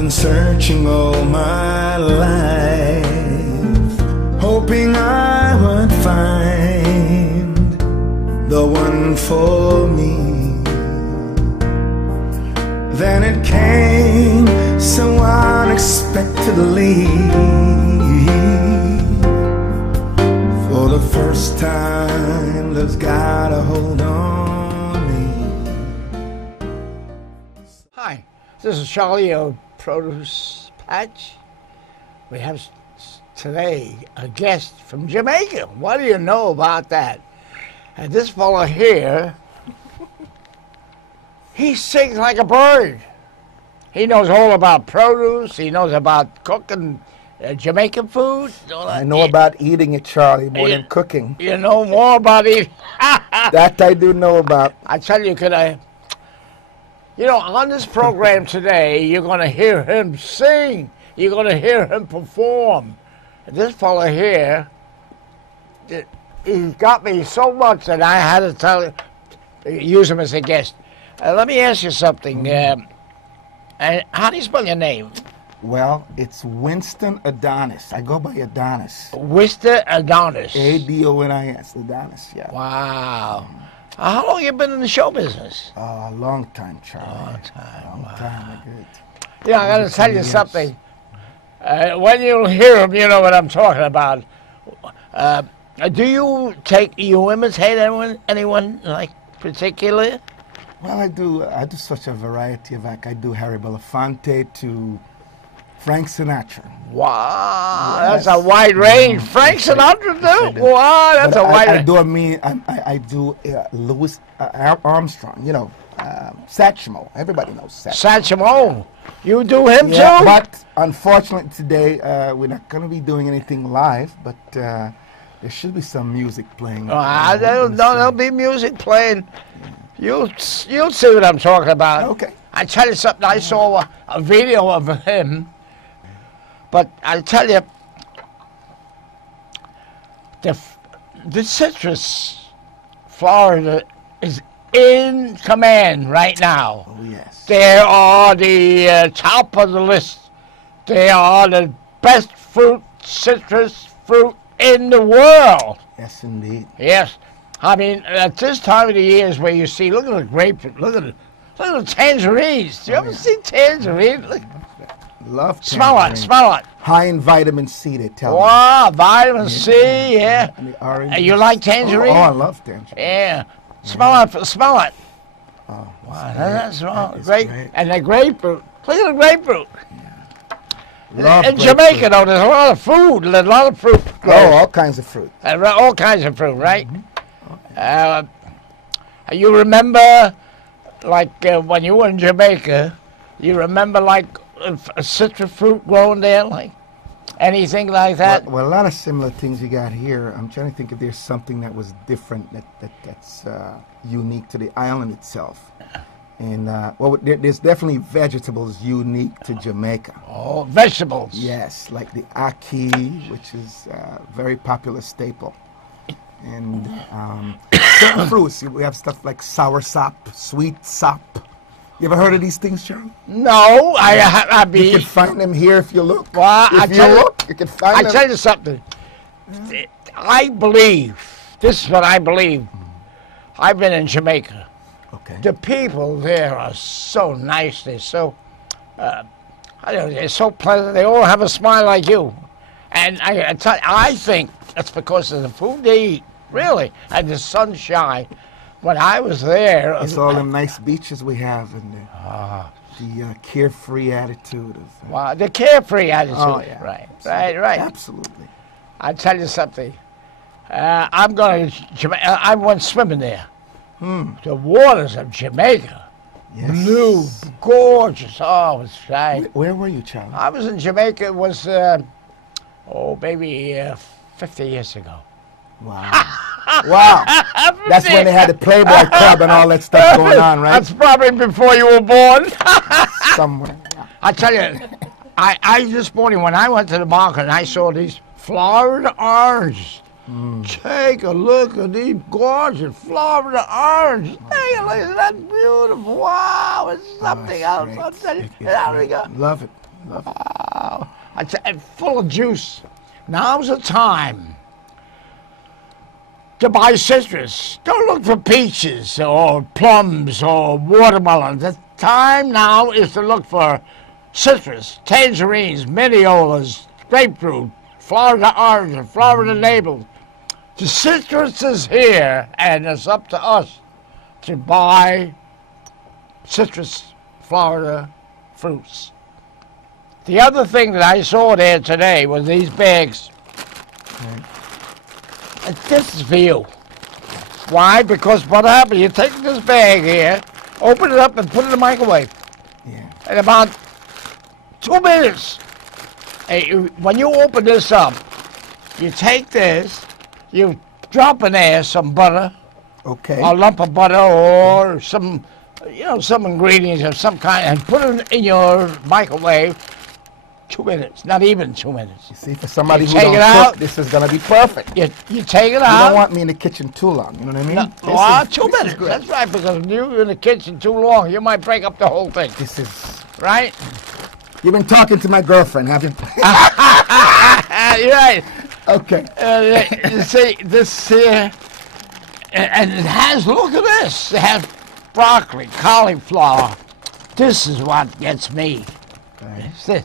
been searching all my life, hoping I would find the one for me. Then it came so unexpectedly. For the first time, love's got a hold on me. Hi, this is Charlie of Produce Patch. We have today a guest from Jamaica. What do you know about that? And this fella here, he sings like a bird. He knows all about produce. He knows about cooking Jamaican food. I know about eating it, Charlie, more than cooking. You know more about it. That I do know about. I tell you, you know, on this program today, you're going to hear him sing. You're going to hear him perform. This fella here, he got me so much that I had to use him as a guest. Let me ask you something. How do you spell your name? Well, it's Winston Adonis. I go by Adonis. Winston Adonis. Adonis. Adonis, yeah. Wow. How long you been in the show business? A long time, Charlie. Long time. Long time. Good. Yeah, I got to tell you something. When you hear him, you know what I'm talking about. Do you imitate anyone like particularly? Well, I do such a variety of I do Harry Belafonte to Frank Sinatra. Wow, Yes. that's a wide range. Frank Sinatra too. Wow, that's a wide range. I do Louis Armstrong. You know, Satchmo. Everybody knows Satchmo. Satchmo. You do him Yeah, too? but unfortunately today we're not going to be doing anything live. But there should be some music playing. There'll be music playing. You'll see what I'm talking about. Okay. I tell you something. I saw a video of him, but I tell you, the citrus, Florida, is in command right now. Oh yes. They are the top of the list. They are the best citrus fruit in the world. Yes, indeed. Yes. I mean, at this time of the year is where you see, look at the grape, look at the tangerines. Do you ever see tangerines? Love Smell it. High in vitamin C, they tell me. Wow, vitamin C, yeah. And the orange. You like tangerine? Oh, I love tangerine. Yeah. Smell it. Oh, Wow, that's wrong. Great. Great. And the grapefruit. Look at the grapefruit. Love In grapefruit. Jamaica, though, there's a lot of food, a lot of fruit. Oh, all kinds of fruit. All kinds of fruit, right? You remember, like, when you were in Jamaica, you remember, like, a citrus fruit growing there, like, anything like that? Well, a lot of similar things you got here. I'm trying to think if there's something that was different that's unique to the island itself. And, there's definitely vegetables unique to Jamaica. Oh, vegetables. Yes, like the ackee, which is a very popular staple. And certain fruits, we have stuff like sour sop, sweet sop. You ever heard of these things, Charlie? No, I mean... You can find them here if you look. Well, You can find them. I tell you something. I believe, this is what I believe. I've been in Jamaica. Okay. The people there are so nice. They're so, they're so pleasant. They all have a smile like you. And I think that's because of the food they eat, really, and the sunshine. When I was there... It's all them nice beaches we have and the carefree attitude. Wow, the carefree attitude. Oh, yeah. Right. Absolutely. I'll tell you something. I went swimming there. The waters of Jamaica. Yes. Blue, gorgeous. Oh, it was fine. Where were you, Charlie? I was in Jamaica. It was, maybe 50 years ago. Wow. Wow. That's when they had the Playboy Club and all that stuff going on, right? That's probably before you were born. Somewhere. I tell you, I this morning when I went to the market and I saw these Florida oranges. Take a look at these gorgeous Florida oranges. Take a look at that beautiful. Wow, it's something else. Great. I'm telling you. Love it. Full of juice. Now's the time to buy citrus. Don't look for peaches or plums or watermelon. The time now is to look for citrus, tangerines, mediolas, grapefruit, Florida orange, and Florida maple. The citrus is here, and it's up to us to buy citrus Florida fruits. The other thing that I saw there today was these bags. And this is for you. Why? Because what happened, you take this bag here, open it up and put it in the microwave. Yeah. In about 2 minutes. When you open this up, you take this, you drop in there some butter, Okay. a lump of butter or some, some ingredients of some kind, and put it in your microwave. 2 minutes, not even 2 minutes. You see, for somebody who take don't it cook, out. this is gonna be perfect. You take it You out. don't want me in the kitchen too long. You know what I mean? No, This well, is- 2 this is minutes. great. That's right, because if you're in the kitchen too long, you might break up the whole thing. This is. Right? You've been talking to my girlfriend, haven't you? You're right. Okay. You see, this here, and it has, look at this. It has broccoli, cauliflower. This is what gets me. Okay. It's this.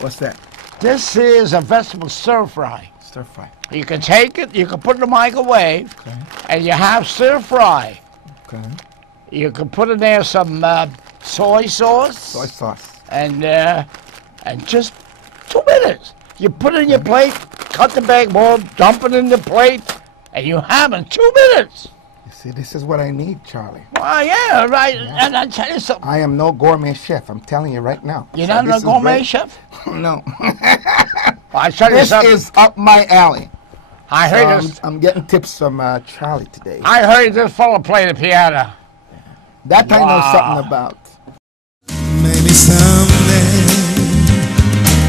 What's that? This is a vegetable stir fry. Stir fry. You can take it, you can put it in the microwave, Okay. and you have stir fry. Okay. You can put in there some soy sauce. Soy sauce. And just 2 minutes. You put it in your plate, cut the bag more, dump it in the plate, and you have it in 2 minutes. You see, this is what I need, Charlie. Well, yeah, right. Yeah. And I tell you something. I am no gourmet chef. I'm telling you right now. You're So not this a is gourmet great. chef? No. Well, I tell you This something. is up my alley. I So heard this. I'm getting tips from Charlie today. I heard this fellow play the piano. That I know Wow. something about. Maybe someday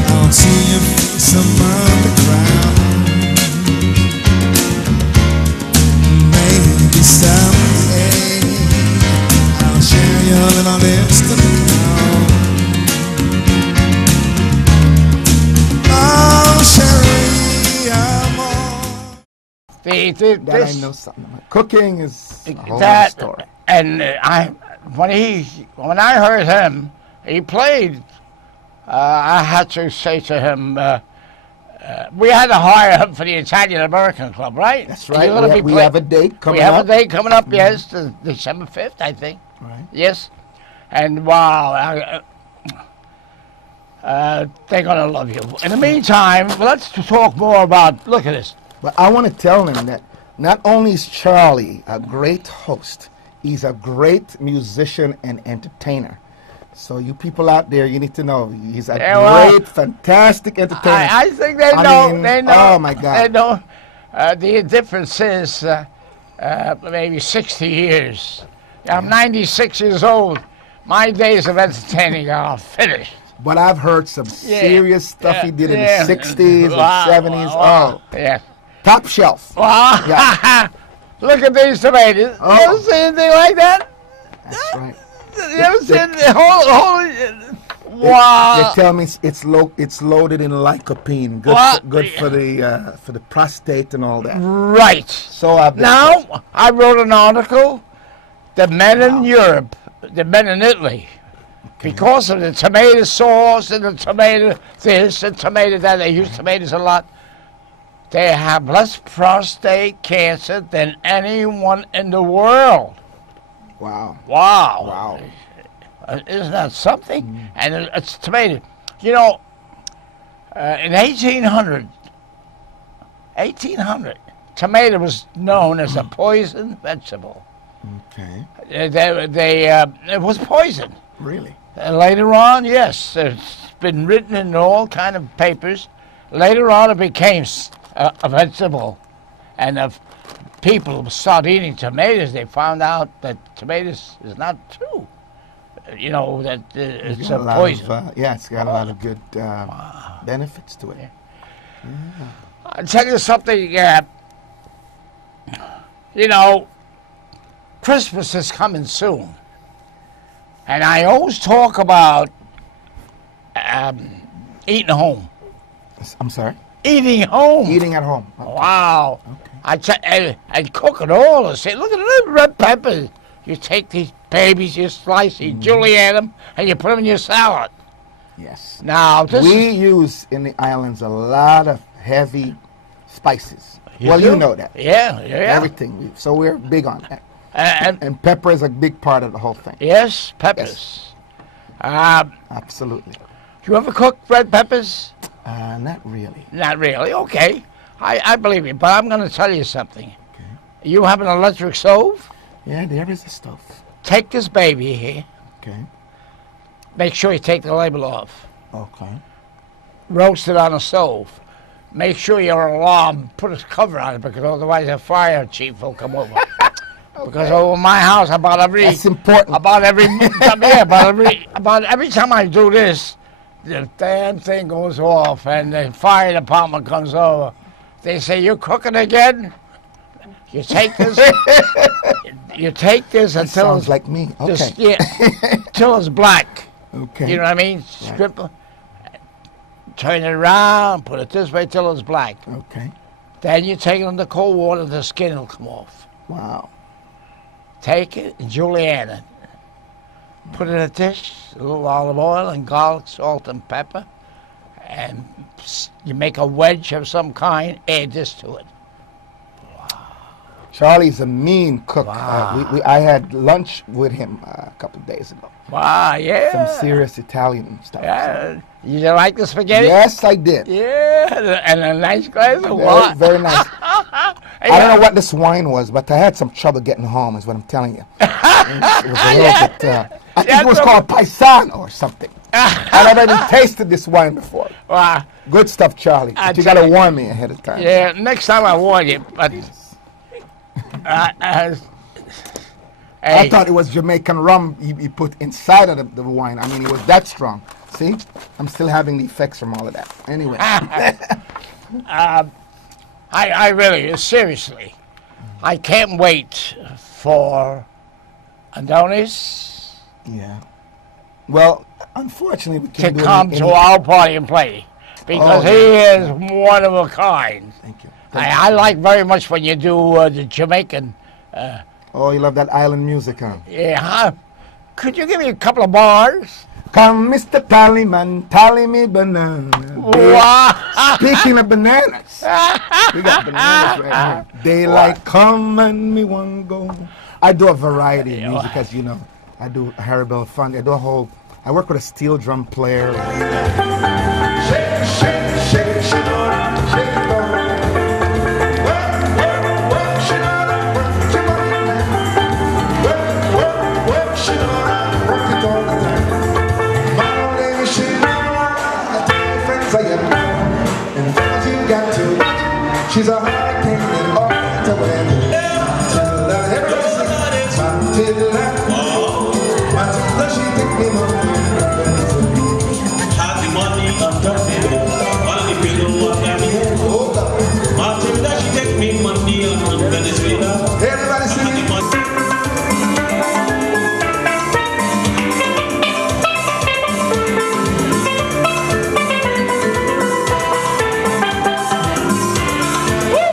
I'll see you some other crowd. Maybe someday I'll share your little destiny now. Oh, Sherry, I'm on. That This, I know something about. Cooking is a whole other that, story. and when I heard him, he played. I had to say to him, we had to hire him for the Italian American Club, right? That's right. You're gonna We, be we have a date coming we have up. a date coming up, yes, December 5th, I think. Right. Yes, and wow, they're gonna love you. In the meantime, let's talk more about. Look at this. But I want to tell him that not only is Charlie a great host, he's a great musician and entertainer. So you people out there, you need to know he's a Yeah, well, great, fantastic entertainer. I think they I know. mean, They know. oh, my God. They know. The difference is maybe 60 years. I'm 96 years old. My days of entertaining are finished. But I've heard some Yeah, serious stuff he did yeah. in the 60s Wow, and 70s. wow. Oh, Yeah. top shelf. Wow. Yeah. Look at these tomatoes. Oh. You ever see anything like that? That's right. You ever seen the whole They wow. tell me it's loaded in lycopene, good What? good for the prostate and all that. Right. So I've been Now, I wrote an article, the men in Europe, the men in Italy, because of the tomato sauce and the tomato this and tomato that, they use tomatoes a lot, they have less prostate cancer than anyone in the world. Wow. Wow. Wow. Isn't that something? And it's tomato. You know, in 1800, tomato was known as a poison vegetable. Okay. It was poison. Really? And later on, yes, it's been written in all kind of papers. Later on, it became a vegetable, and if people started eating tomatoes, they found out that tomatoes is not true. You know that it's a poison. Yeah, it's got a lot of good benefits to it. I'll tell you something. You know, Christmas is coming soon, and I always talk about eating home. I'm sorry? Eating home. Eating at home. Okay. Wow. Okay. I cook it all. I say, look at the red peppers. You take these babies, you slice, you julienne them, and you put them in your salad. Yes. Now, We use in the islands a lot of heavy spices. You You do? know that. Yeah. Everything. So we're big on that. And And pepper is a big part of the whole thing. yes, peppers. Absolutely. You ever cook red peppers? Not really. Not really. Okay. I believe you, but I'm going to tell you something. You have an electric stove? Yeah, there is a stove. Take this baby here. Okay. Make sure you take the label off. Okay. Roast it on a stove. Make sure your alarm, put a cover on it, because otherwise a fire chief will come over. Because over my house, about every That's important. about every time I do this, the damn thing goes off, and the fire department comes over. They say, "You cooking again?" You take this. You take this That until sounds it's like me. Okay. just, yeah, till it's black. Okay. You know what I mean? Strip it, turn it around, put it this way till it's black. Okay. Then you take it under cold water, the skin will come off. Wow. Take it and julienne it. Put it in a dish, a little olive oil and garlic, salt and pepper, and you make a wedge of some kind, add this to it. Charlie's a mean cook. Wow. I had lunch with him a couple of days ago. Wow, yeah. Some serious Italian stuff. Yeah. You like the spaghetti? Yes, I did. Yeah, and a nice glass of Very, wine. very nice. I don't know what this wine was, but I had some trouble getting home, is what I'm telling you. It was a little bit, I think it was called Paisano or something. I've never even tasted this wine before. Wow. Good stuff, Charlie. I But you tell got to you. warn me ahead of time. Yeah, next time I warn you, but... I hey, thought it was Jamaican rum you put inside of the wine. I mean, it was that strong. See? I'm still having the effects from all of that. Anyway. I really, seriously, I can't wait for Adonis Yeah. Well, unfortunately, we to can't do come any- to our party and play, because Oh, he is one of a kind. Thank you. I like very much when you do the Jamaican. Oh, you love that island music, huh? Yeah, huh? Could you give me a couple of bars? Come, Mr. Tallyman, tally me banana. Wow. Speaking of bananas, we got bananas right here. Daylight come and me one go. I do a variety of music, as you know. I do Haribel Fun. I work with a steel drum player. Shake, shake, shake, shake, shake it on. Work, shake on, work your body now. Work, shake on, work it all the time. My lady, she I tell your friends I am, and friends you got to watch. She's a hurricane and all to win. Everybody sing. Matilda, Matilda, she take me home. Had the money and got it. All the people what I mean. Hold up. Matilda, she take me money and Venezuela. Everybody sing. Had the money.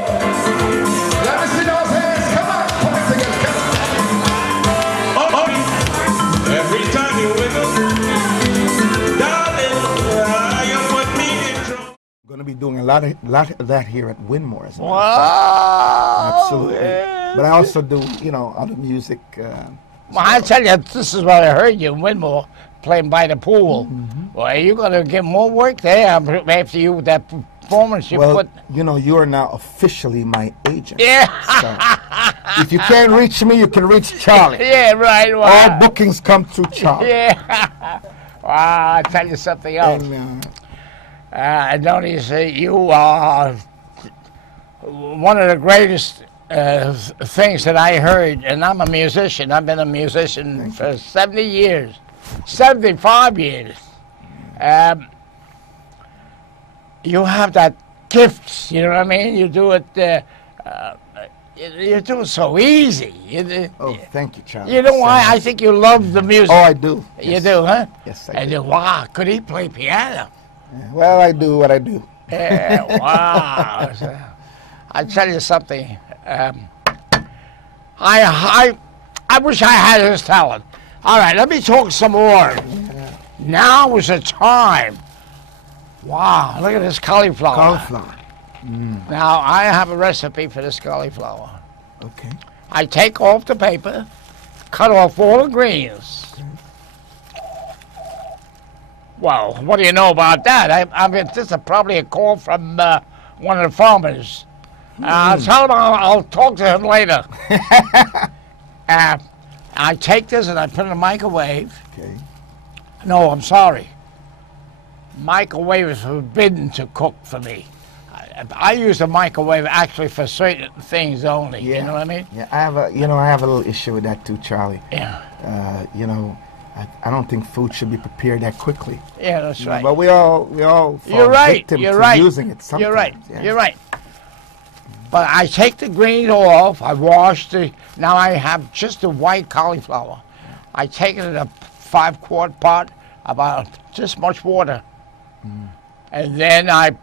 Let me see those hands. Come on, put it together. Come on. Oh, every time you wiggle, darling, you put me in trouble. Going to be doing a lot of that here at Winmore. As a matter of fact. Wow. Absolutely. Yeah. But I also do, other music. Well, I tell you, this is what I heard you in Winmore playing by the pool. Well, you're going to get more work there after you that performance you Well, put. you are now officially my agent. Yeah. So, if you can't reach me, you can reach Charlie. Yeah, right. All Wow. bookings come through Charlie. Yeah. Wow, I'll tell you something else. And, Adonis, you are one of the greatest things that I heard, and I'm a musician. I've been a musician for 70 years, 75 years. You have that gift, you know what I mean? You do it, You do it so easy. Oh, thank you, Charlie. You know why? I think you love the music. Oh, I do. You Yes. do, huh? Yes, I And do. wow, could he play piano? Well, I do what I do. Yeah, wow. I tell you something. I wish I had his talent. All right, let me talk some more. Now is the time. Wow, look at this cauliflower. Cauliflower. Now, I have a recipe for this cauliflower. Okay. I take off the paper, cut off all the greens. Well, what do you know about that? I mean, this is probably a call from one of the farmers. Tell him I'll talk to him later. I take this and I put it in the microwave. Okay. No, I'm sorry. Microwave is forbidden to cook for me. I use the microwave actually for certain things only. Yeah. You know what I mean? Yeah, I have a little issue with that too, Charlie. Yeah. I don't think food should be prepared that quickly. Yeah, that's right. But we all fall You're right. victim You're to right. using it sometimes. You're right. Yeah. You're right. But I take the greens off. I wash the. Now I have just the white cauliflower. I take it in a 5-quart pot, about this much water, and then I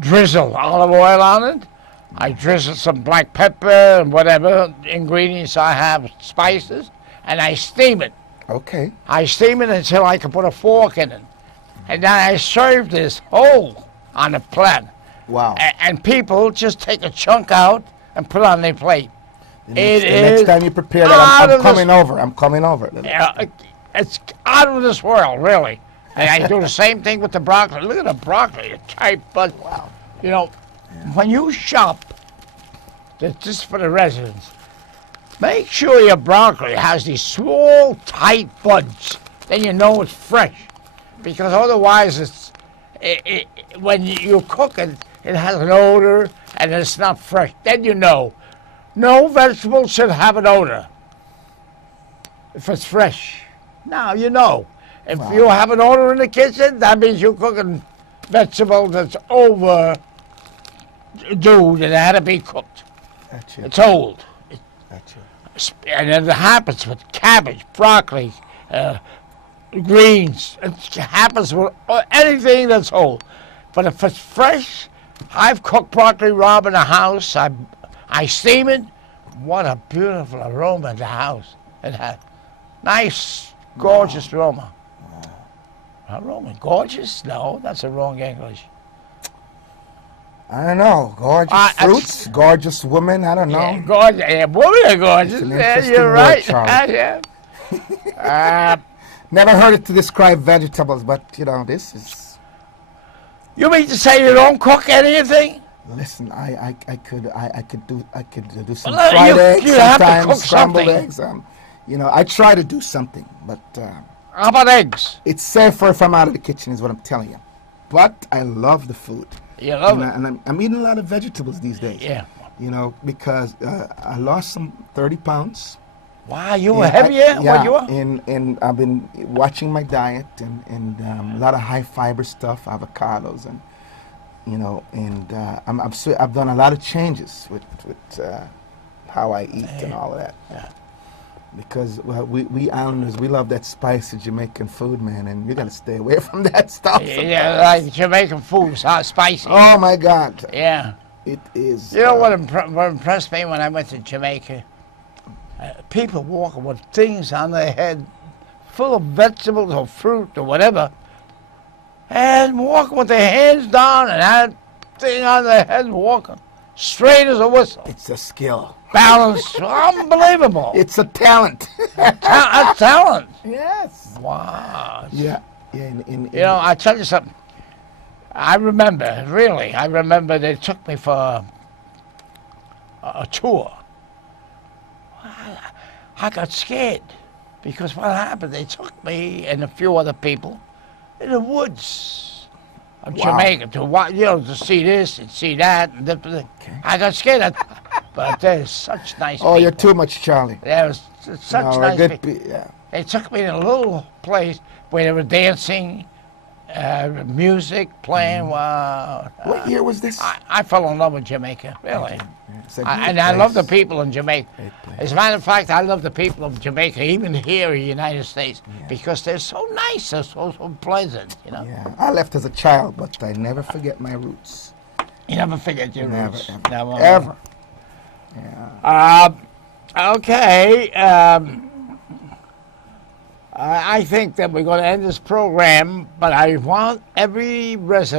drizzle olive oil on it. I drizzle some black pepper and whatever ingredients I have, spices, and I steam it. Okay. I steam it until I can put a fork in it, and then I serve this whole on a plate. Wow. And people just take a chunk out and put it on their plate. The next time you prepare that, out I'm of coming over. I'm coming over. It's out of this world, really. And I do the same thing with the broccoli. Look at the broccoli, it's tight, but Wow. you know, when you shop, just for the residents, make sure your broccoli has these small, tight buds. Then you know it's fresh, because otherwise, when you cook it, it has an odor and it's not fresh. Then you know. No vegetable should have an odor if it's fresh. Now you know. If you have an odor in the kitchen, that means you're cooking vegetables that's overdue and it had to be cooked. That's it. It's old. That's it. And it happens with cabbage, broccoli, greens. It happens with anything that's old. But if it's fresh, I've cooked broccoli rabe in the house. I steam it. What a beautiful aroma in the house. It had nice, gorgeous aroma. Aroma, gorgeous? No, that's the wrong English. I don't know. Gorgeous fruits, gorgeous women. I don't know. Yeah, gorgeous. Yeah, women are gorgeous. It's an Yeah, interesting you're word, right. Charlie. Yeah. Never heard it to describe vegetables, but this is. You mean to say you don't cook anything? Listen, I could do some Well, fried eggs you have to sometimes, cook scrambled something. eggs. I try to do something, but How about eggs? it's safer if I'm out of the kitchen, is what I'm telling you. But I love the food, You love it. and I'm eating a lot of vegetables these days. Yeah. Because I lost some 30 pounds. Wow, you were And heavier? yeah, What you are? and I've been watching my diet and a lot of high fiber stuff, avocados, and I've done a lot of changes with how I eat and all of that. Yeah. Because we Islanders, we love that spicy Jamaican food, man, and you got to stay away from that stuff. Yeah, like Jamaican food, spicy. Oh my God, Yeah. it is. You know what impressed me when I went to Jamaica? People walking with things on their head full of vegetables or fruit or whatever, and walking with their hands down and that thing on their head walking straight as a whistle. It's a skill. Balance, unbelievable. It's a talent. That's talent. Yes. Wow. Yeah. Yeah. I tell you something. I remember they took me for a tour. I got scared because what happened, they took me and a few other people in the woods of Jamaica to see this and see that. And I got scared, but there's such nice people. Oh, you're too much, Charlie. There was such nice people. Yeah. They took me to a little place where they were dancing music, playing. What year was this? I fell in love with Jamaica, really. It's a And great I love the place. people in Jamaica. Great place. As a matter of fact, I love the people of Jamaica, even here in the United States, because they're so nice, they're so pleasant, you know. Yeah, I left as a child, but I never forget my roots. You never forget your Never, roots. ever, Never. ever. Yeah. Okay. I think that we're going to end this program, but I want every resident